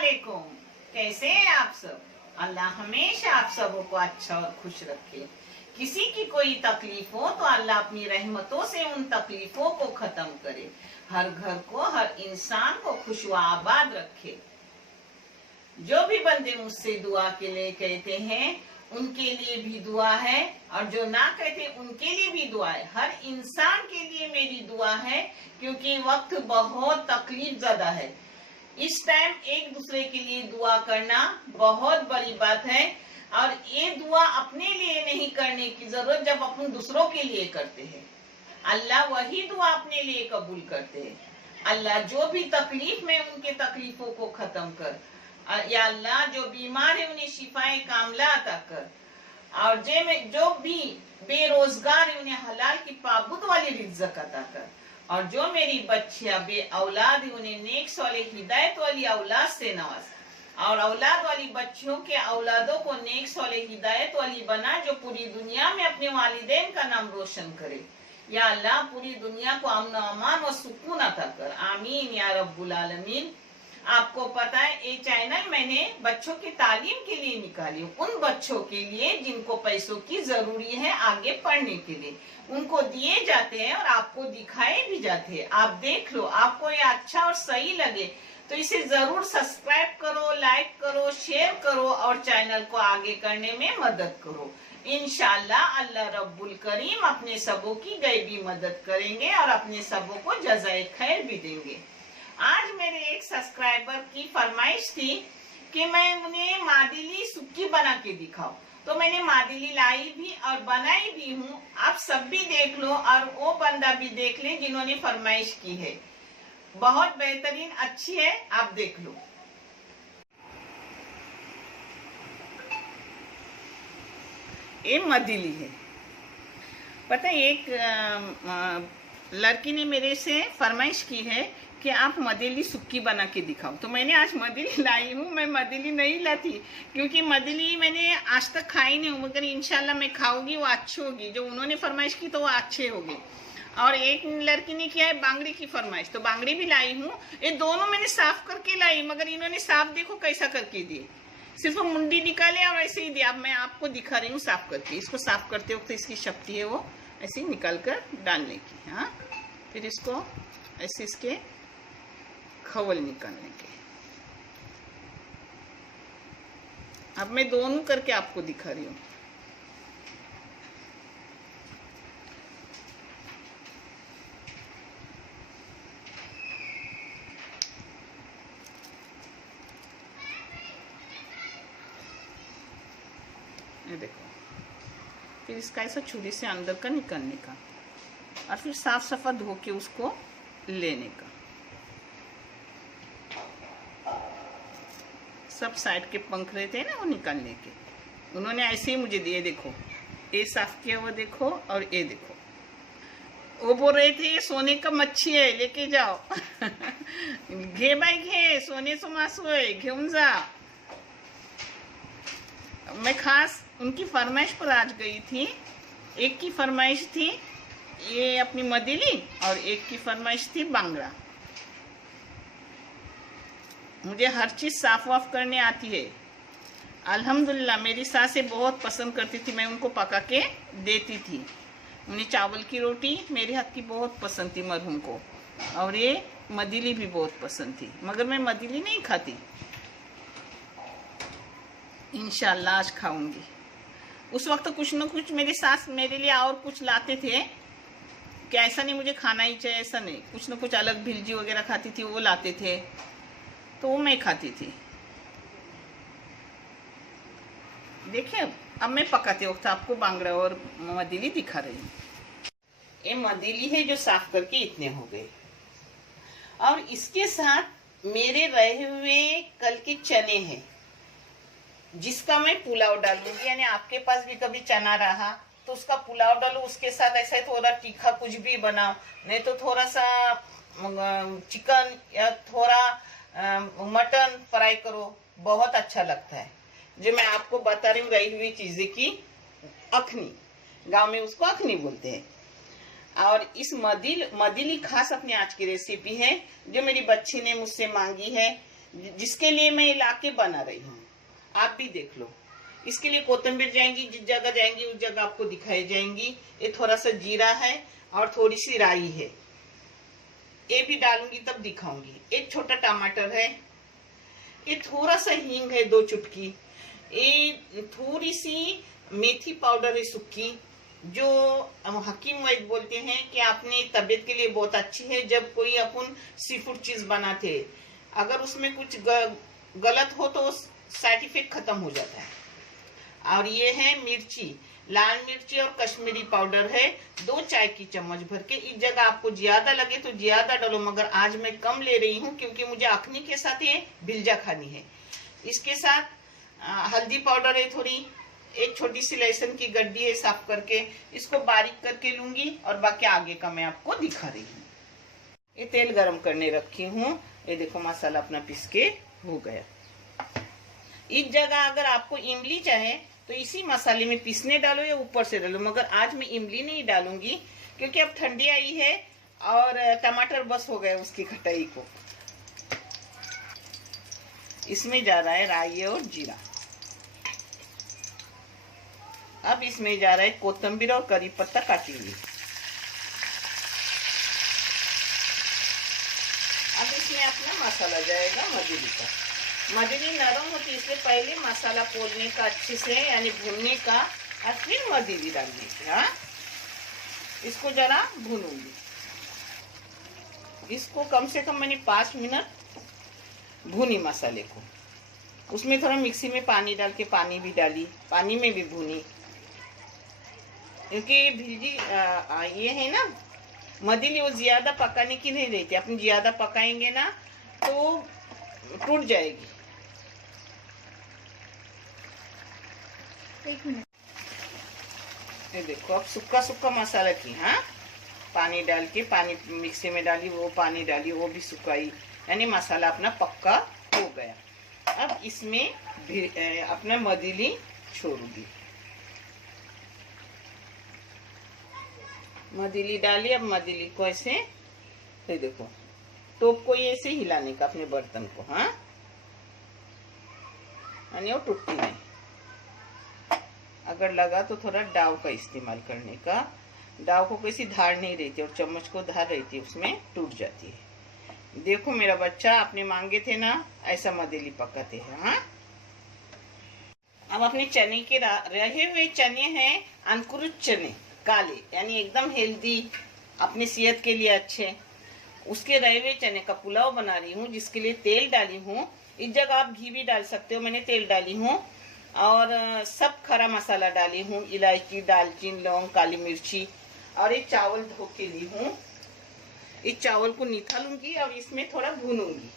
वालेकुम। कैसे हैं आप सब? अल्लाह हमेशा आप सबों को अच्छा और खुश रखे। किसी की कोई तकलीफ हो तो अल्लाह अपनी रहमतों से उन तकलीफों को खत्म करे, हर घर को, हर इंसान को खुश व आबाद रखे। जो भी बंदे मुझसे दुआ के लिए कहते हैं उनके लिए भी दुआ है, और जो ना कहते उनके लिए भी दुआ है। हर इंसान के लिए मेरी दुआ है, क्योंकि वक्त बहुत तकलीफ ज़्यादा है। इस टाइम एक दूसरे के लिए दुआ करना बहुत बड़ी बात है, और ये दुआ अपने लिए नहीं करने की जरूरत जब अपन दूसरों के लिए करते हैं। अल्लाह वही दुआ अपने लिए कबूल करते हैं। अल्लाह जो भी तकलीफ में उनके तकलीफों को खत्म कर, या अल्लाह जो बीमार है उन्हें शिफाए कामला अता कर, और जो भी बेरोजगार है उन्हें हलाल की पाबूद वाली रिज़्क़ अता कर, और जो मेरी बच्चियां बे औलाद है उन्हें नेक साले हिदायत वाली औलाद से नवाज, और औलाद वाली बच्चियों के औलादों को नेक साले हिदायत वाली बना, जो पूरी दुनिया में अपने वालिदैन का नाम रोशन करे। या अल्लाह पूरी दुनिया को अमन अमान व सुकून अता कर, आमीन या रब्बुल आलमीन। आपको पता है ये चैनल मैंने बच्चों की तालीम के लिए निकाली, उन बच्चों के लिए जिनको पैसों की जरूरी है आगे पढ़ने के लिए, उनको दिए जाते हैं और आपको दिखाए भी जाते हैं। आप देख लो, आपको ये अच्छा और सही लगे तो इसे जरूर सब्सक्राइब करो, लाइक करो, शेयर करो, और चैनल को आगे करने में मदद करो। इंशाल्लाह अल्लाह रब्बुल करीम अपने सबों की गैबी मदद करेंगे और अपने सबों को जज़ाए खैर भी देंगे। आज मेरे एक सब्सक्राइबर की फरमाइश थी कि मैं उन्हें मादिली सुक्की बना के दिखाऊं, तो मैंने मादिली लाई भी और बनाई भी हूँ। आप सब भी देख लो और वो बंदा भी देख ले जिन्होंने फरमाइश की है। बहुत बेहतरीन अच्छी है, आप देख लो। ये मदिली है। पता है, एक लड़की ने मेरे से फरमाइश की है कि आप मदिली सुक्की बना के दिखाओ, तो मैंने आज मदिली लाई हूँ। मैं मदिली नहीं लाती क्योंकि मदिली मैंने आज तक खाई नहीं हूँ, मगर इंशाल्लाह मैं खाऊंगी, वो अच्छी होगी। जो उन्होंने फरमाइश की तो वो अच्छे होंगे। और एक लड़की ने किया है बांगड़ी की फरमाइश, तो बांगड़ी भी लाई हूँ। ये दोनों मैंने साफ करके लाई, मगर इन्होंने साफ देखो कैसा करके दिए, सिर्फ मुंडी निकाले और ऐसे ही दिया। अब मैं आपको दिखा रही हूँ साफ करके। इसको साफ करते वक्त इसकी शक्ति है वो ऐसे ही निकाल कर डालने की। हाँ, फिर इसको ऐसे इसके खवल निकालने के। अब मैं दोनों करके आपको दिखा रही हूँ। ये देखो, फिर इसका ऐसा छुरी से अंदर का निकालने का, और फिर साफ सफा धो के उसको लेने का। सब साइड के पंख रहते हैं ना, वो निकालने के। उन्होंने ऐसे ही मुझे दिए। देखो ये साफ किया हुआ देखो, और ये देखो। वो बोल रहे थे ये सोने का मच्छी है, लेके जाओ। घे भाई घे, सोने सो मासू है, घेऊन जा। मैं खास उनकी फरमाइश पर आज गई थी। एक की फरमाइश थी ये अपनी मदिली, और एक की फरमाइश थी बांगड़ा। मुझे हर चीज़ साफ वाफ करने आती है अल्हम्दुलिल्लाह। मेरी सासें बहुत पसंद करती थी, मैं उनको पका के देती थी। उन्हें चावल की रोटी मेरे हाथ की बहुत पसंद थी मरहूम को, और ये मदिली भी बहुत पसंद थी, मगर मैं मदिली नहीं खाती। इंशाल्लाह आज खाऊंगी। उस वक्त कुछ न कुछ मेरी सास मेरे लिए और कुछ लाते थे कि ऐसा नहीं मुझे खाना ही चाहिए, ऐसा नहीं, कुछ न कुछ अलग भिलजी वगैरह खाती थी, वो लाते थे, तो वो मैं खाती थी। देखिए अब मैं पकाते वक्त आपको बांगड़ा और मदिली दिखा रही हूँ। ये मदिली है जो साफ करके इतने हो गए, और इसके साथ मेरे रहे हुए कल के चने हैं जिसका मैं पुलाव डालूंगी। यानी आपके पास भी कभी चना रहा तो उसका पुलाव डालो, उसके साथ ऐसा ही थोड़ा तीखा कुछ भी बनाओ, नहीं तो थोड़ा सा चिकन या थोड़ा मटन फ्राई करो, बहुत अच्छा लगता है। जो मैं आपको बता रही हूँ रही हुई चीजें की अखनी, गांव में उसको अखनी बोलते हैं। और इस मदिली खास अपनी आज की रेसिपी है जो मेरी बच्ची ने मुझसे मांगी है जिसके लिए मैं इलाके बना रही हूँ, आप भी देख लो। इसके लिए कोतंबीर जाएंगी, जिस जगह जाएंगी उस जगह आपको दिखाई जाएंगी। ये थोड़ा सा जीरा है और थोड़ी सी राई है, ये भी डालूंगी तब दिखाऊंगी। एक छोटा टमाटर है, ये थोड़ा सा हींग है 2 चुटकी, ये थोड़ी सी मेथी पाउडर है सूखी, जो हकीम वैद बोलते हैं कि अपनी तबीयत के लिए बहुत अच्छी है। जब कोई अपन सी फूड चीज बनाते, अगर उसमें कुछ गलत हो तो साइड इफेक्ट खत्म हो जाता है। और ये है मिर्ची, लाल मिर्ची और कश्मीरी पाउडर है 2 चाय की चम्मच भर के। इस जगह आपको ज्यादा लगे तो ज्यादा डालो, मगर आज मैं कम ले रही हूँ क्योंकि मुझे अखनी के साथ ये भिलजा खानी है। इसके साथ हल्दी पाउडर है थोड़ी, एक छोटी सी लहसुन की गड्डी है साफ करके, इसको बारीक करके लूंगी और बाकी आगे का मैं आपको दिखा रही हूँ। ये तेल गरम करने रखी हूँ, ये देखो मसाला अपना पीस के हो गया। इस जगह अगर आपको इमली चाहे तो इसी मसाले में पीसने डालो या ऊपर से डालो, मगर आज मैं इमली नहीं डालूंगी क्योंकि अब ठंडी आई है और टमाटर बस हो गए उसकी खटाई को। इसमें जा रहा है राई और जीरा। अब इसमें जा रहा है कोतंबीर और करी पत्ता काटी हुई। अब इसमें अपना मसाला जाएगा मदीली का। मदीली नरम होती है इसलिए पहले मसाला पोलने का अच्छे से, यानी भूनने का, और फिर मदीली डालने की। हाँ, इसको जरा भूनूंगी। इसको कम से कम मैंने 5 मिनट भूनी मसाले को। उसमें थोड़ा मिक्सी में पानी डाल के पानी भी डाली, पानी में भी भूनी, क्योंकि ये भिलजी ये है ना मदीली, वो ज्यादा पकाने की नहीं रहती। अपन ज्यादा पकाएंगे ना तो टूट जाएगी। 1 मिनट। ये देखो अब सूखा सूखा मसाला की, हाँ, पानी डाल के, पानी मिक्सी में डाली, वो पानी डाली, वो भी सुखाई, यानी मसाला अपना पक्का हो गया। अब इसमें अपना मदीली छोड़ूंगी। मदीली डाली। अब मदीली को ऐसे, ये देखो टोप को ये ऐसे हिलाने का अपने बर्तन को, हाँ, यानी वो टूटती नहीं। अगर लगा तो थोड़ा डाव का इस्तेमाल करने का। डाव को कैसी धार नहीं रहती और चम्मच को धार रहती है, उसमें टूट जाती है। देखो मेरा बच्चा, आपने मांगे थे ना, ऐसा मदीली पकाते हैं। हाँ, अब अपने चने के रहे हुए चने हैं अंकुरित चने, काले, यानी एकदम हेल्दी, अपनी सेहत के लिए अच्छे। उसके रहे हुए चने का पुलाव बना रही हूँ, जिसके लिए तेल डाली हूँ। इस जगह आप घी भी डाल सकते हो, मैंने तेल डाली हूँ। और सब खरा मसाला डाली हूँ, इलायची, दालचीनी, लौंग, काली मिर्ची। और एक चावल धो के ली हूँ। इस चावल को निकालूंगी और इसमें थोड़ा भूनूंगी।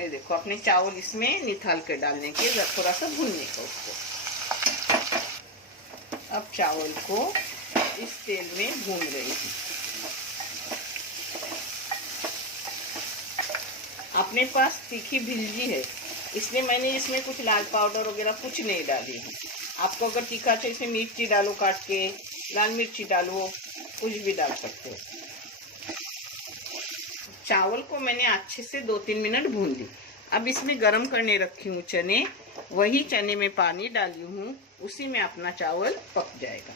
ये देखो अपने चावल इसमें निकाल के डालने के, थोड़ा सा भूनने का उसको। अब चावल को इस तेल में भून रही हूँ। अपने पास तीखी भिलजी है, इसलिए मैंने इसमें कुछ लाल पाउडर वगैरह कुछ नहीं डाली है। आपको अगर तीखा चाहिए इसमें मिर्ची डालो काट के, लाल मिर्ची डालो, कुछ भी डाल सकते हो। चावल को मैंने अच्छे से 2-3 मिनट भून ली। अब इसमें गरम करने रखी हूँ चने, वही चने में पानी डाली हूँ, उसी में अपना चावल पक जाएगा।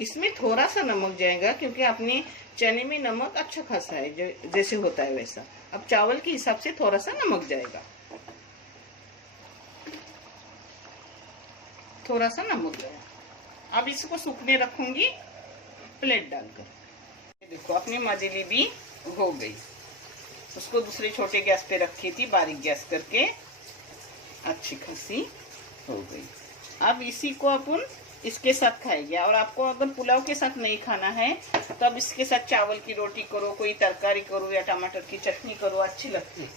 इसमें थोड़ा सा नमक जाएगा क्योंकि अपने चने में नमक अच्छा खासा है, जो जैसे होता है वैसा। अब चावल के हिसाब से थोड़ा सा नमक जाएगा, थोड़ा सा नमक गया। अब इसको सूखने रखूंगी प्लेट डालकर। देखो अपनी मदीली भी हो गई। उसको दूसरे छोटे गैस पे रखी थी, बारीक गैस करके अच्छी खासी हो गई। अब इसी को अपन इसके साथ खाएंगे। और आपको अगर पुलाव के साथ नहीं खाना है तो अब इसके साथ चावल की रोटी करो, कोई तरकारी करो या टमाटर की चटनी करो, अच्छी लगती है।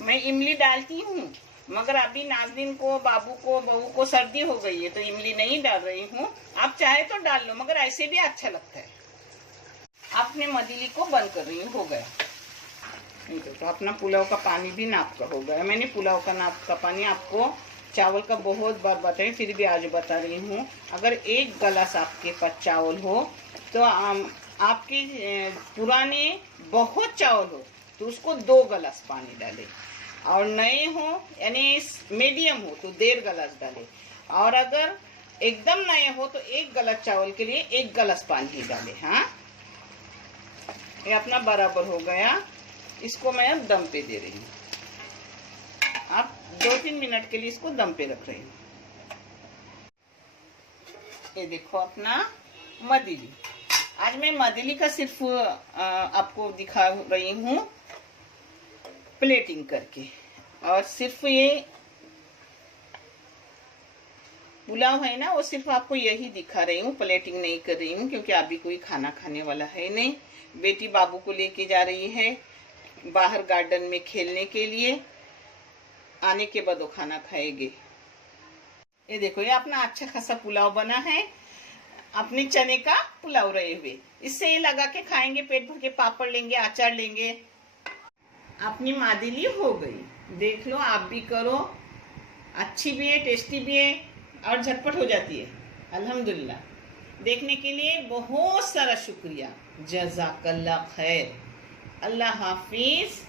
मैं इमली डालती हूँ, मगर अभी नाज़रीन को, बाबू को, बहू को सर्दी हो गई है तो इमली नहीं डाल रही हूँ। आप चाहे तो डाल लो, मगर ऐसे भी अच्छा लगता है। अपने मदीली को बंद कर रही हूँ, हो गया। तो अपना पुलाव का पानी भी नाप का हो गया। मैंने पुलाव का नाप का पानी आपको चावल का बहुत बार बताई, फिर भी आज बता रही हूँ। अगर 1 गिलास आपके पास चावल हो तो आपके पुराने बहुत चावल हो तो उसको 2 गिलास पानी डालें, और नए हो यानी मीडियम हो तो 1.5 गिलास डालें, और अगर एकदम नए हो तो 1 गिलास चावल के लिए 1 गिलास पानी डालें। हाँ, ये अपना बराबर हो गया। इसको मैं अब दम पे दे रही हूँ। आप 2-3 मिनट के लिए इसको दम पे रख रही हूँ। ये देखो अपना मदली। आज मैं मदली का सिर्फ आपको दिखा रही हूँ प्लेटिंग करके, और सिर्फ ये पुलाव है ना, वो सिर्फ आपको यही दिखा रही हूँ, प्लेटिंग नहीं कर रही हूँ, क्योंकि अभी कोई खाना खाने वाला है नहीं। बेटी बाबू को लेके जा रही है बाहर गार्डन में खेलने के लिए, आने के बाद वो खाना खाएंगे। ये देखो, ये अपना अच्छा खासा पुलाव बना है, अपने चने का पुलाव रहे हुए। इससे ये लगा के खाएंगे, पेट भर के पापड़ लेंगे, अचार लेंगे। अपनी मादिली हो गई, देख लो, आप भी करो। अच्छी भी है, टेस्टी भी है, और झटपट हो जाती है। अल्हम्दुलिल्लाह। देखने के लिए बहुत सारा शुक्रिया। जज़ाकल्लाह खैर। अल्लाह हाफिज।